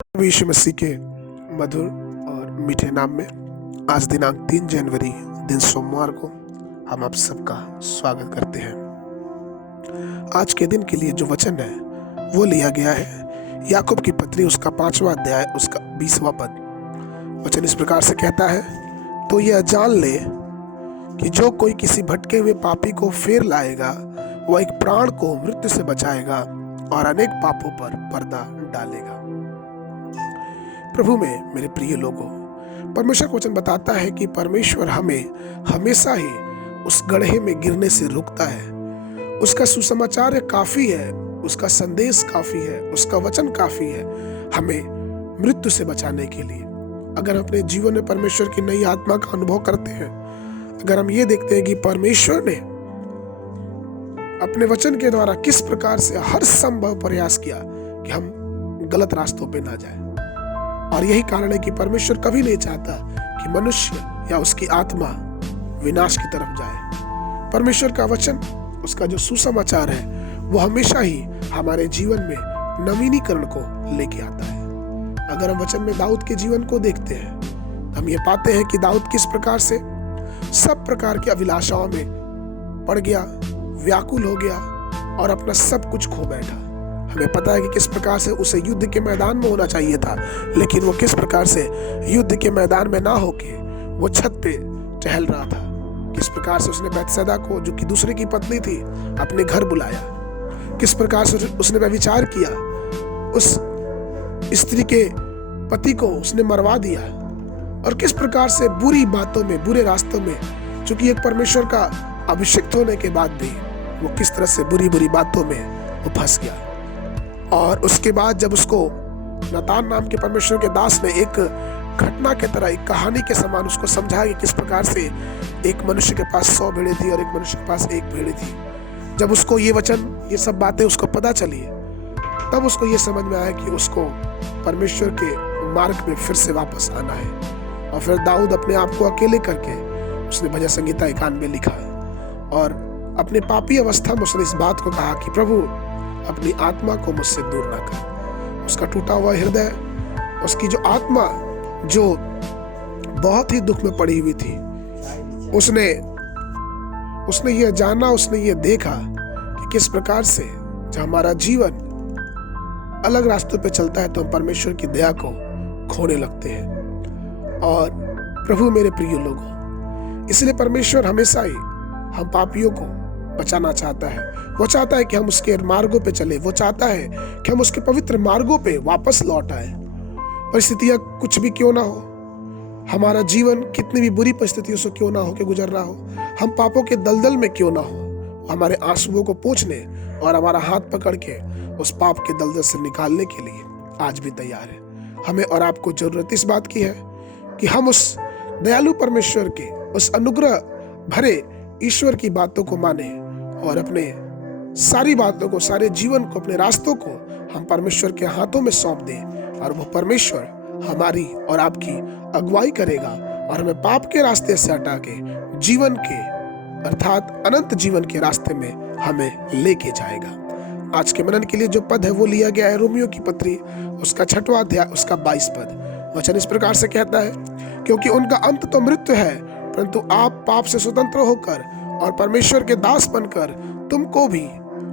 प्रभु यीशु मसीह के मधुर और मीठे नाम में आज दिनांक 3 जनवरी दिन सोमवार को हम आप सबका स्वागत करते हैं। आज के दिन के लिए जो वचन है वो लिया गया है याकूब की पत्री उसका 5वां अध्याय उसका 20वां पद। वचन इस प्रकार से कहता है, तो यह जान ले कि जो कोई किसी भटके हुए पापी को फेर लाएगा वह एक प्राण को मृत्यु से बचाएगा और अनेक पापों पर पर्दा डालेगा। प्रभु में मेरे प्रिय लोगों, परमेश्वर का वचन बताता है कि परमेश्वर हमें हमेशा ही उस गड्ढे में गिरने से रोकता है। उसका सुसमाचार काफी है, उसका संदेश काफी है, उसका वचन काफी है हमें मृत्यु से बचाने के लिए। अगर हम अपने जीवन में परमेश्वर की नई आत्मा का अनुभव करते हैं, अगर हम ये देखते हैं कि परमेश्वर ने अपने वचन के द्वारा किस प्रकार से हर संभव प्रयास किया कि हम गलत रास्तों पे ना जाए, और यही कारण है कि परमेश्वर कभी नहीं चाहता कि मनुष्य या उसकी आत्मा विनाश की तरफ जाए। परमेश्वर का वचन, उसका जो सुसमाचार है वो हमेशा ही हमारे जीवन में नवीनीकरण को लेके आता है। अगर हम वचन में दाऊद के जीवन को देखते हैं तो हम ये पाते हैं कि दाऊद किस प्रकार से सब प्रकार की अभिलाषाओं में पड़ गया, व्याकुल हो गया और अपना सब कुछ खो बैठा। हमें पता है कि किस प्रकार से उसे युद्ध के मैदान में होना चाहिए था, लेकिन वो किस प्रकार से युद्ध के मैदान में ना होके वो छत पे टहल रहा था। किस प्रकार से उसने बैतसैदा को, जो कि दूसरे की पत्नी थी, अपने घर बुलाया। किस प्रकार से उसने व्यभिचार किया, उस स्त्री के पति को उसने मरवा दिया। और किस प्रकार से बुरी बातों में, बुरे रास्तों में, चूंकि एक परमेश्वर का अभिषिक्त होने के बाद भी वो किस तरह से बुरी बुरी बातों में वो फंस गया। और उसके बाद जब उसको नातान नाम के परमेश्वर के दास ने एक घटना के तरह, एक कहानी के समान उसको समझाया कि किस प्रकार से एक मनुष्य के पास 100 भेड़ें थी और एक मनुष्य के पास 1 भेड़ थी। जब उसको ये वचन, ये सब बातें उसको पता चली, तब उसको ये समझ में आया कि उसको परमेश्वर के मार्ग में फिर से वापस आना है। और फिर दाऊद अपने आप को अकेले करके उसने भजन संहिता 91 लिखा और अपने पापी अवस्था में उसने इस बात को कहा कि प्रभु अपनी आत्मा को मुझसे दूर ना कर। उसका टूटा हुआ हृदय, उसकी जो आत्मा जो बहुत ही दुख में पड़ी हुई थी, उसने ये जाना, उसने ये देखा कि किस प्रकार से जब हमारा जीवन अलग रास्तों पे चलता है तो हम परमेश्वर की दया को खोने लगते हैं। और प्रभु मेरे प्रिय लोगों, इसलिए परमेश्वर हमेशा ही हम पापियों को बचाना चाहता है। वो चाहता है कि हम उसके मार्गों पे चले, वो चाहता है कि हम उसके पवित्र मार्गों पे वापस लौट आए। परिस्थितियां कुछ भी क्यों ना हो, हमारा जीवन कितनी भी बुरी परिस्थितियों से क्यों ना हो के गुजर रहा हो, हम पापों के दलदल में क्यों ना हो, हमारे आंसुओं को पोंछने और हमारा हाथ पकड़ के उस पाप के दलदल से निकालने के लिए आज भी तैयार है। हमें और आपको जरूरत इस बात की है कि हम उस दयालु परमेश्वर के, उस अनुग्रह भरे ईश्वर की बातों को माने और अपने सारी बातों को, सारे जीवन को, अपने रास्तों को हम परमेश्वर के हाथों में सौंप दें। और वो परमेश्वर हमारी और आपकी अगुवाई करेगा और हमें पाप के रास्ते से हटा के जीवन के, अर्थात अनंत जीवन के रास्ते में हमें लेके जाएगा। आज के मनन के लिए जो पद है वो लिया गया है रोमियो की पत्री उसका 6वां अध्याय उसका 22 पद। वचन इस प्रकार से कहता है, क्योंकि उनका अंत तो मृत्यु है, परंतु आप पाप से स्वतंत्र होकर और परमेश्वर के दास बनकर तुमको भी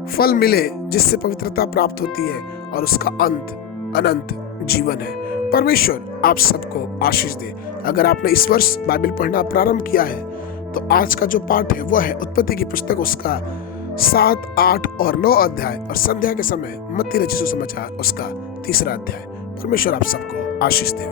फल मिले जिससे पवित्रता प्राप्त होती है और उसका अंत अनंत जीवन है। परमेश्वर आप सबको आशीष दे। अगर आपने इस वर्ष बाइबल पढ़ना प्रारंभ किया है तो आज का जो पाठ है वह है उत्पत्ति की पुस्तक उसका 7, 8 और 9 अध्याय, और संध्या के समय मत्ती रचित सुसमाचार उसका 3रा अध्याय। परमेश्वर आप सबको आशीष दे।